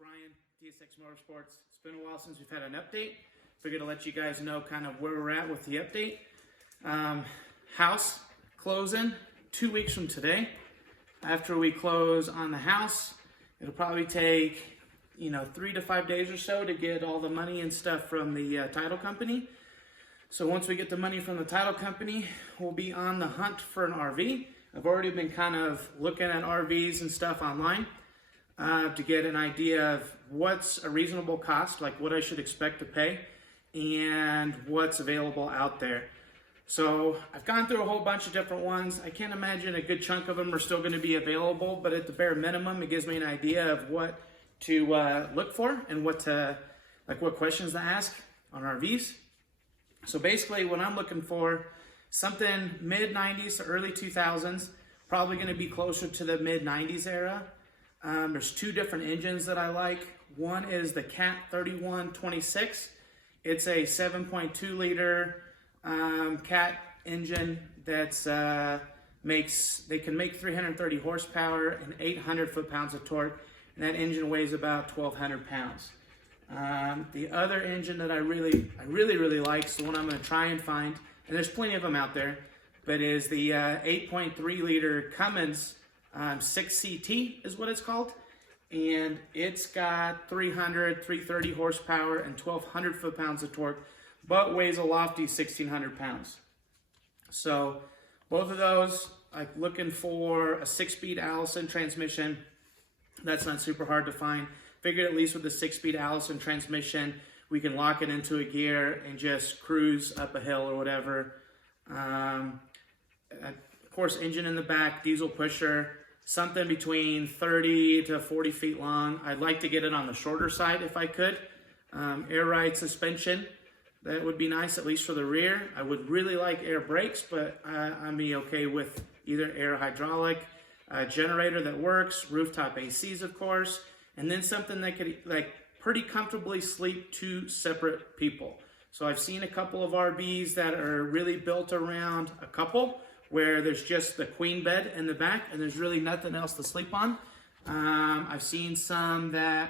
Ryan, DSX Motorsports. It's been a while since we've had an update. Figured to let you guys know kind of where we're at with the update. House closing 2 weeks from today. After we close on the house, it'll probably take 3 to 5 days or so to get all the money and stuff from the title company. So once we get the money from the title company, we'll be on the hunt for an RV. I've already been kind of looking at RVs and stuff online to get an idea of what's a reasonable cost, like what I should expect to pay, and what's available out there. So I've gone through a whole bunch of different ones. I can't imagine a good chunk of them are still going to be available, but at the bare minimum, it gives me an idea of what to look for and what questions to ask on RVs. So basically what I'm looking for, something mid-90s to early 2000s, probably going to be closer to the mid-90s era. There's two different engines that I like. One is the Cant 3126. It's a 7.2 liter Cat engine that's they can make 330 horsepower and 800 foot-pounds of torque, and that engine weighs about 1,200 pounds. The other engine that I really like, is the one I'm going to try and find, and there's plenty of them out there, but is the 8.3 liter Cummins 6CT is what it's called, and it's got 330 horsepower and 1,200 foot-pounds of torque, but weighs a lofty 1,600 pounds. So both of those, I'm looking for a 6-speed Allison transmission. That's not super hard to find. Figured at least with the 6-speed Allison transmission, we can lock it into a gear and just cruise up a hill or whatever. Of course, engine in the back, diesel pusher, something between 30 to 40 feet long. I'd like to get it on the shorter side if I could. Air ride suspension, that would be nice, at least for the rear. I would really like air brakes, but I'd be okay with either air hydraulic, generator that works, rooftop ACs, of course, and then something that could pretty comfortably sleep two separate people. So I've seen a couple of RVs that are really built around a couple, where there's just the queen bed in the back and there's really nothing else to sleep on. I've seen some that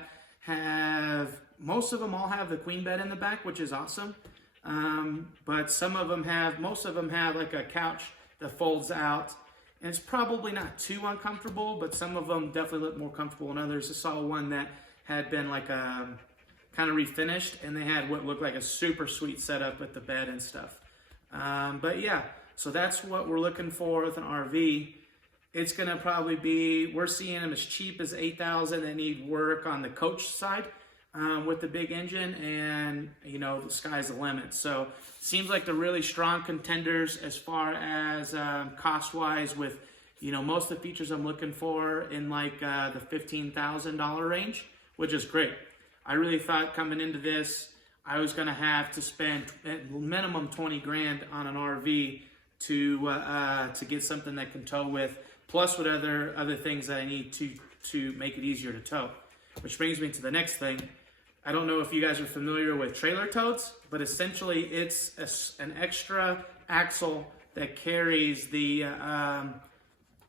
most of them all have the queen bed in the back, which is awesome. But most of them have like a couch that folds out, and it's probably not too uncomfortable, but some of them definitely look more comfortable than others. I saw one that had been kind of refinished, and they had what looked like a super sweet setup with the bed and stuff. But yeah, so that's what we're looking for with an RV. It's gonna probably be, we're seeing them as cheap as $8,000 that need work on the coach side with the big engine, and the sky's the limit. So seems like they're really strong contenders as far as cost-wise, with most of the features I'm looking for in the $15,000 range, which is great. I really thought coming into this I was gonna have to spend at minimum 20 grand on an RV to get something that can tow with, plus what other things that I need to make it easier to tow. Which brings me to the next thing. I don't know if you guys are familiar with trailer totes, but essentially it's an extra axle that carries the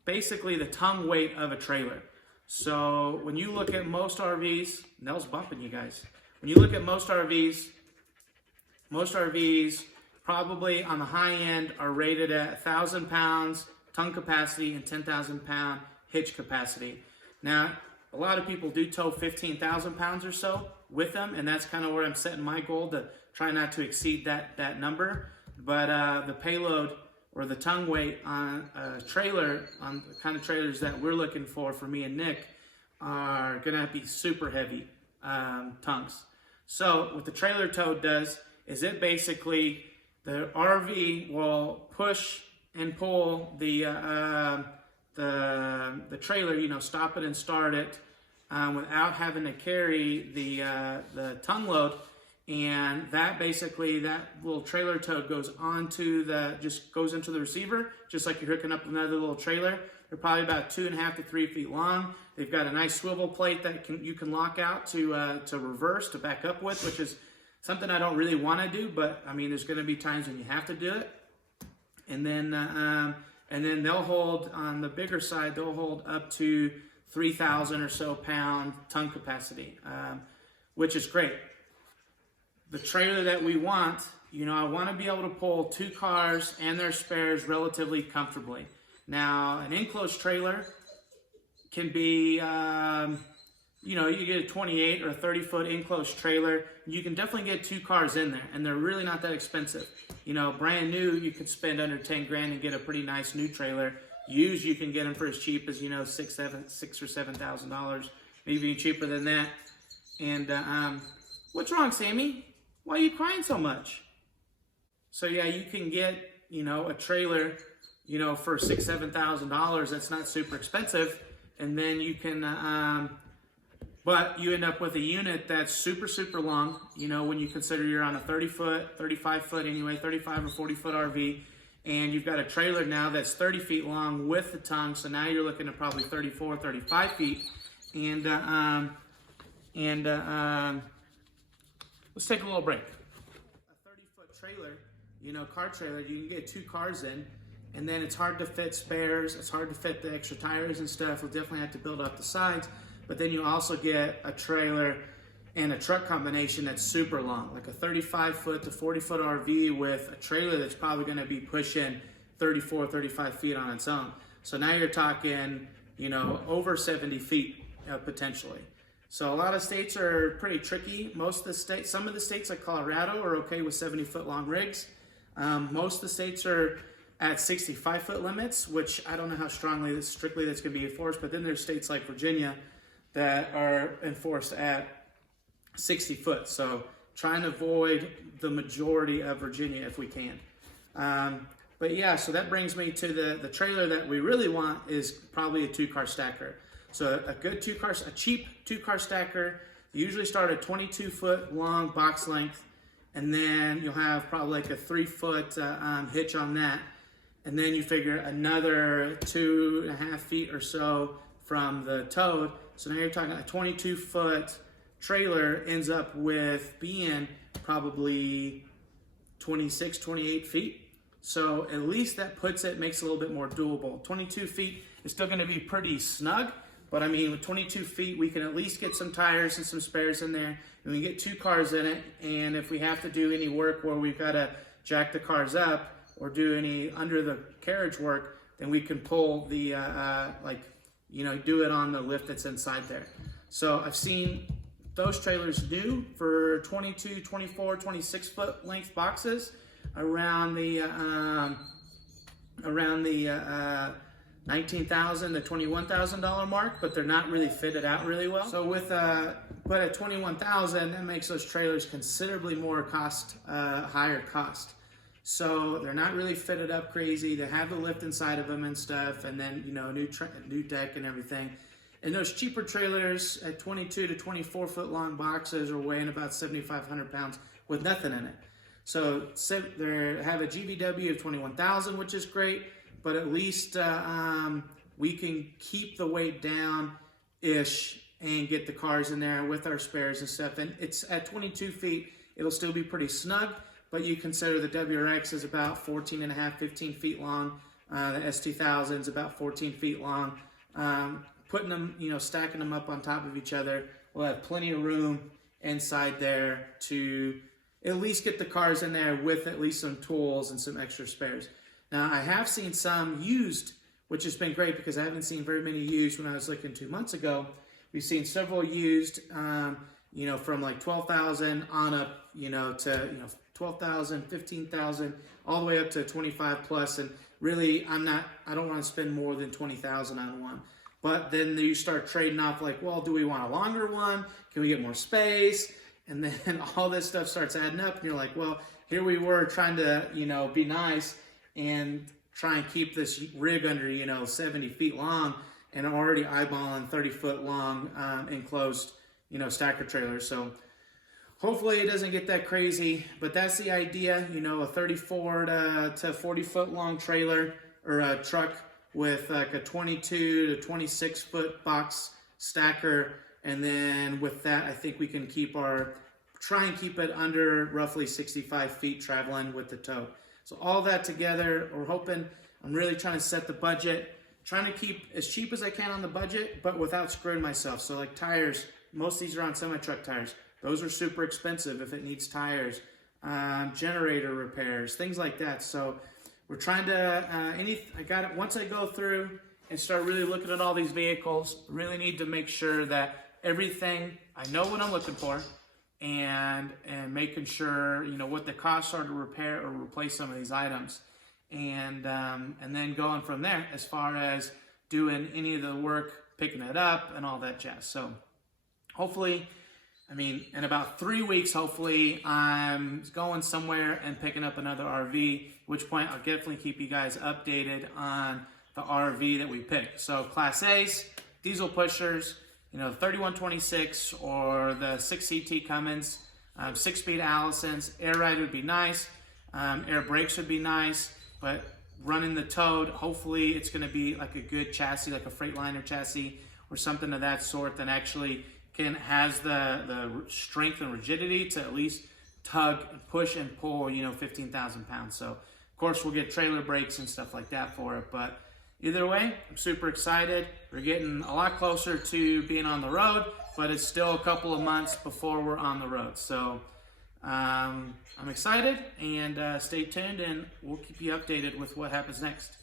basically the tongue weight of a trailer. So when you look at most RVs, Nell's bumping you guys. When you look at most RVs probably on the high end are rated at 1,000 pounds tongue capacity and 10,000 pound hitch capacity. Now, a lot of people do tow 15,000 pounds or so with them, and that's kind of where I'm setting my goal, to try not to exceed that number. But the payload or the tongue weight on a trailer, on the kind of trailers that we're looking for me and Nick, are gonna be super heavy tongues. So what the trailer tote does is it basically, the RV will push and pull the trailer, stop it and start it without having to carry the tongue load, and that little trailer tow goes into the receiver, just like you're hooking up another little trailer. They're probably about 2.5 to 3 feet long. They've got a nice swivel plate that you can lock out to reverse, to back up with, which is something I don't really want to do, but I mean, there's going to be times when you have to do it. And then they'll hold, on the bigger side, they'll hold up to 3,000 or so pound tongue capacity, which is great. The trailer that we want, I want to be able to pull 2 cars and their spares relatively comfortably. Now, an enclosed trailer can be, you get a 28 or a 30-foot enclosed trailer. You can definitely get 2 cars in there, and they're really not that expensive. Brand new, you could spend under 10 grand and get a pretty nice new trailer. Used, you can get them for as cheap as, $6,000 or $7,000, maybe even cheaper than that. And what's wrong, Sammy? Why are you crying so much? So yeah, you can get, a trailer, for $6,000, $7,000. That's not super expensive. And then you can, but you end up with a unit that's super, super long, when you consider you're on a 30-foot, 35-foot anyway, 35 or 40-foot RV. And you've got a trailer now that's 30 feet long with the tongue. So now you're looking at probably 34, 35 feet. And let's take a little break. A 30-foot trailer, car trailer, you can get 2 cars in, and then it's hard to fit spares. It's hard to fit the extra tires and stuff. We'll definitely have to build up the sides. But then you also get a trailer and a truck combination that's super long, like a 35-foot to 40-foot RV with a trailer that's probably going to be pushing 34, 35 feet on its own. So now you're talking, over 70 feet potentially. So a lot of states are pretty tricky. Some of the states like Colorado are okay with 70-foot long rigs. Most of the states are at 65-foot limits, which I don't know how strictly that's going to be enforced. But then there's states like Virginia that are enforced at 60 foot. So trying to avoid the majority of Virginia if we can. But yeah, so that brings me to the trailer that we really want is probably a 2-car stacker. So a good a cheap 2-car stacker, you usually start at 22-foot long box length, and then you'll have probably like a 3-foot hitch on that. And then you figure another 2.5 feet or so from the tow. So now you're talking a 22-foot trailer ends up with being probably 26, 28 feet. So at least that makes it a little bit more doable. 22 feet is still going to be pretty snug, but I mean, with 22 feet, we can at least get some tires and some spares in there, and we get 2 cars in it. And if we have to do any work where we've got to jack the cars up or do any under the carriage work, then we can pull the, do it on the lift that's inside there. So I've seen those trailers new for 22, 24, 26-foot length boxes around the $19,000 to $21,000 mark, but they're not really fitted out really well. So but at $21,000, that makes those trailers considerably more higher cost. So they're not really fitted up crazy. They have the lift inside of them and stuff, and then new deck and everything. And those cheaper trailers at 22 to 24-foot long boxes are weighing about 7,500 pounds with nothing in it. So they have a GVW of 21,000, which is great, but at least we can keep the weight down-ish and get the cars in there with our spares and stuff. And it's at 22 feet, it'll still be pretty snug, but you consider the WRX is about 14 and a half, 15 feet long. The S2000 is about 14 feet long. Putting them, stacking them up on top of each other, we'll have plenty of room inside there to at least get the cars in there with at least some tools and some extra spares. Now, I have seen some used, which has been great because I haven't seen very many used when I was looking 2 months ago. We've seen several used, from like 12,000 on up, to 12,000, 15,000, all the way up to 25 plus. And really, I don't want to spend more than 20,000 on one. But then you start trading off like, well, do we want a longer one? Can we get more space? And then all this stuff starts adding up, and you're like, well, here we were trying to, be nice and try and keep this rig under, 70 feet long, and I'm already eyeballing 30-foot long enclosed, stacker trailers. So hopefully it doesn't get that crazy, but that's the idea, a 34 to 40-foot long trailer or a truck with like a 22 to 26-foot box stacker. And then with that, I think we can try and keep it under roughly 65 feet traveling with the tow. So all that together, I'm really trying to set the budget, trying to keep as cheap as I can on the budget, but without screwing myself. So like tires, most of these are on semi-truck tires. Those are super expensive if it needs tires, generator repairs, things like that. So we're trying to, once I go through and start really looking at all these vehicles, really need to make sure that everything, I know what I'm looking for, and making sure, you know, what the costs are to repair or replace some of these items. And then going from there as far as doing any of the work, picking it up and all that jazz. So hopefully, I mean, in about 3 weeks, hopefully I'm going somewhere and picking up another RV, at which point I'll definitely keep you guys updated on the RV that we pick. So Class A's, diesel pushers, you know, 3126 or the 6CT Cummins, 6-speed Allisons. Air ride would be nice. Air brakes would be nice. But running the Toad, hopefully it's going to be like a good chassis, like a Freightliner chassis or something of that sort that actually has the strength and rigidity to at least tug, push, and pull, you know, 15,000 pounds. So, of course, we'll get trailer brakes and stuff like that for it. But either way, I'm super excited. We're getting a lot closer to being on the road, but it's still a couple of months before we're on the road. So I'm excited, and stay tuned, and we'll keep you updated with what happens next.